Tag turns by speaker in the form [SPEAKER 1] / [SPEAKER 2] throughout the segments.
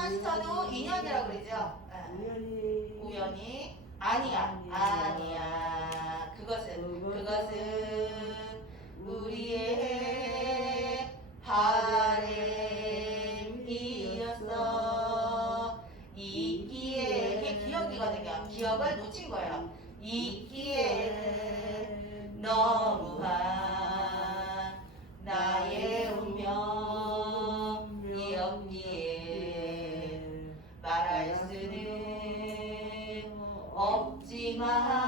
[SPEAKER 1] 우연히만 스쳐도 인연이라고 그러죠. 예.
[SPEAKER 2] 우연히
[SPEAKER 1] 우연히 아니야. 아니야. 그것은 그것은 우리의 바램이었어. 있기에 이게 기억이거든요. 기억을 놓친 거예요. 있기에 너무한 나의 없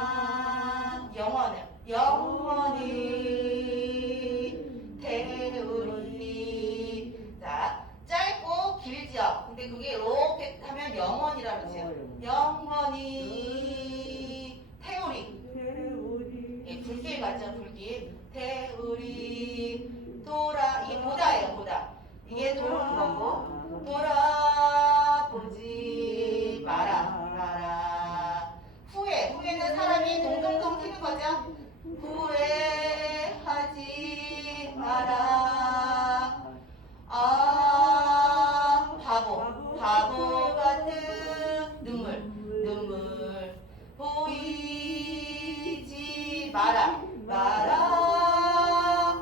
[SPEAKER 1] 마라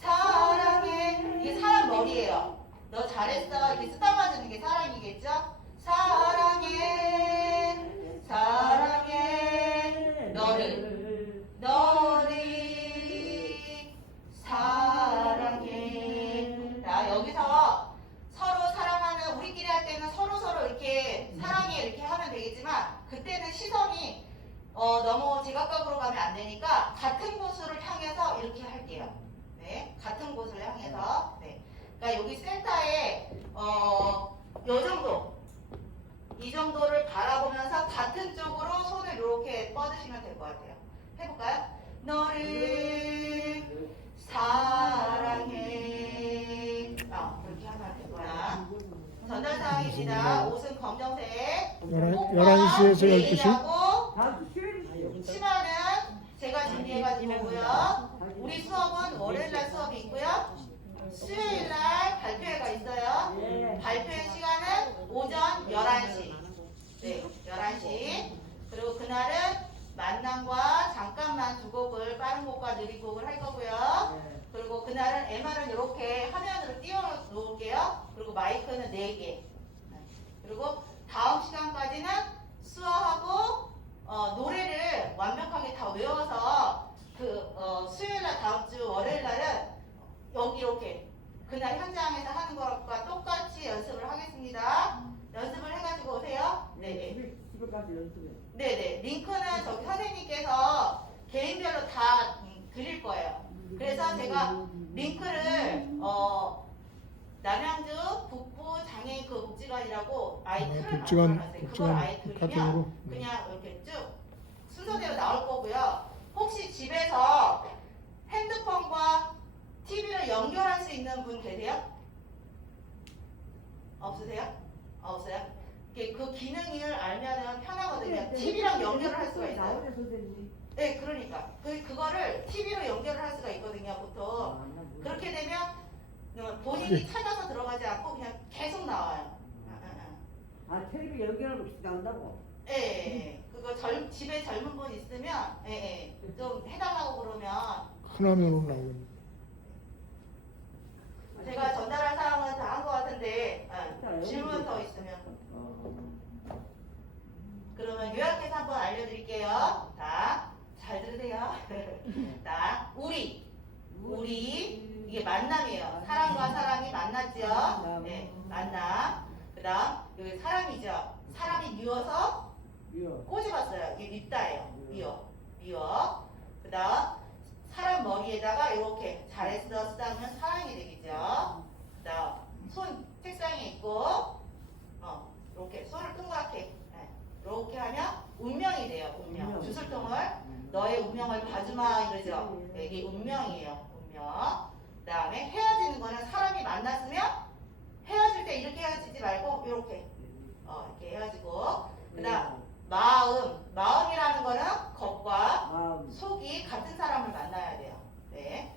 [SPEAKER 1] 사랑해. 이게 사람 머리예요. 너 잘했어. 이렇게 쓰다맞는 게 사랑이겠죠? 사랑 어, 너무 제각각으로 가면 안 되니까 같은 곳을 향해서 이렇게 할게요. 네, 같은 곳을 향해서. 네, 그러니까 여기 센터에 어, 요 정도, 이 정도를 바라보면서 같은 쪽으로 손을 이렇게 뻗으시면 될 것 같아요. 해볼까요? 너를 사랑해. 어, 이렇게 하면 될 거야. 전달 사항입니다. 옷은 검정색.
[SPEAKER 3] 11시에서 12시
[SPEAKER 1] 치마는 제가 준비해가지고 오고요. 우리 수업은 월요일날 수업이 있고요. 수요일날 발표회가 있어요. 발표회 시간은 오전 11시. 네, 11시. 그리고 그날은 만남과 잠깐만 두 곡을 빠른 곡과 느린 곡을 할 거고요. 그리고 그날은 MR은 이렇게 화면으로 띄워 놓을게요. 그리고 마이크는 4개. 그리고 다음 시간까지는 수어하고 어, 노래를 완벽하게 다 외워서 그 어, 수요일날 다음 주 월요일날은 여기 이렇게 그날 현장에서 하는 것과 똑같이 연습을 하겠습니다. 연습을 해가지고 오세요. 네네.
[SPEAKER 2] 집에 가서 연습해.
[SPEAKER 1] 네네. 링크는 저기 선생님께서 개인별로 다 음, 드릴 거예요. 그래서 제가 링크를 어 남양주 북부 장애인 그 복지관이라고 아이
[SPEAKER 3] 어,
[SPEAKER 1] 틀을
[SPEAKER 3] 복지관,
[SPEAKER 1] 만들어놨어요. 그걸
[SPEAKER 3] 복지관
[SPEAKER 1] 아이
[SPEAKER 3] 카톡으로. 네.
[SPEAKER 1] 그냥 이렇게 쭉 순서대로 나올 거고요. 혹시 집에서 핸드폰과 TV를 연결할 수 있는 분 계세요? 없으세요? 없어요? 그 기능을 알면은 편하거든요. TV랑 연결을 할 수가 있어요.
[SPEAKER 2] 네,
[SPEAKER 1] 그러니까 그 그거를 TV로 연결을 할 수가 있거든요, 보통. 그렇게 되면 어, 본인이 찾아서 들어가지 않고 그냥 계속 나와요. 아, 아, 아.
[SPEAKER 2] 아 텔레비 연결하고 있어 나온다고.
[SPEAKER 1] 예, 예, 예. 그거 젊, 집에 젊은 분 있으면 예, 예. 좀 해달라고 그러면
[SPEAKER 3] 하나면으로 나오겠네.
[SPEAKER 1] 제가 전달할 사항은 다 한 것 같은데 아, 질문 더 있으면
[SPEAKER 2] 어.
[SPEAKER 1] 그러면 요약해서 한번 알려드릴게요. 자, 잘 들으세요. 자, 우리 우리 이게 만남이에요. 사람과 사람이 만났죠. 네, 만남. 그다음 여기 사람이죠. 사람이 미워서
[SPEAKER 2] 미워.
[SPEAKER 1] 꼬집었어요. 이게 밉다예요. 미워. 그다음 사람 머리에다가 이렇게 잘했어 쓰다면 사랑이 되겠죠. 그다음 손 책상에 있고 어 이렇게 손을 동그랗게 네, 이렇게 하면 운명이 돼요. 운명.
[SPEAKER 2] 운명.
[SPEAKER 1] 주술동을 운명을 봐주마 이러죠. 네, 이게 운명이에요. 운명. 그 다음에 헤어지는 거는 사람이 만났으면 헤어질 때 이렇게 헤어지지 말고 이렇게 어 이렇게 헤어지고 그 다음 마음 마음이라는 거는 겉과
[SPEAKER 2] 마음.
[SPEAKER 1] 속이 같은 사람을 만나야 돼요. 네.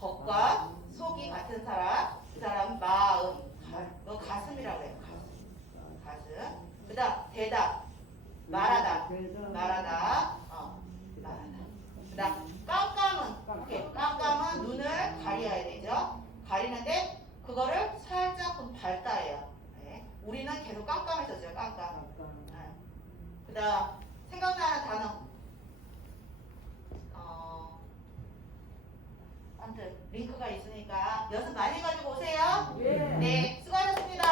[SPEAKER 1] 겉과 속이 같은 사람, 그 사람 마음, 가, 너 가슴이라고 해요. 가슴. 그 다음 대답, 말하다,
[SPEAKER 2] 그래서
[SPEAKER 1] 말하다, 어, 말하다. 그다음 깜깜은 오케이. 깜깜은 눈을 가려야 되죠. 가리는데 그거를 살짝 좀 밝다예요. 네. 우리는 계속 깜깜해졌어요. 깜깜. 네. 그다음 생각나는 단어. 어, 아무튼 링크가 있으니까 연습 많이 가지고 오세요.
[SPEAKER 2] 예.
[SPEAKER 1] 네, 수고하셨습니다.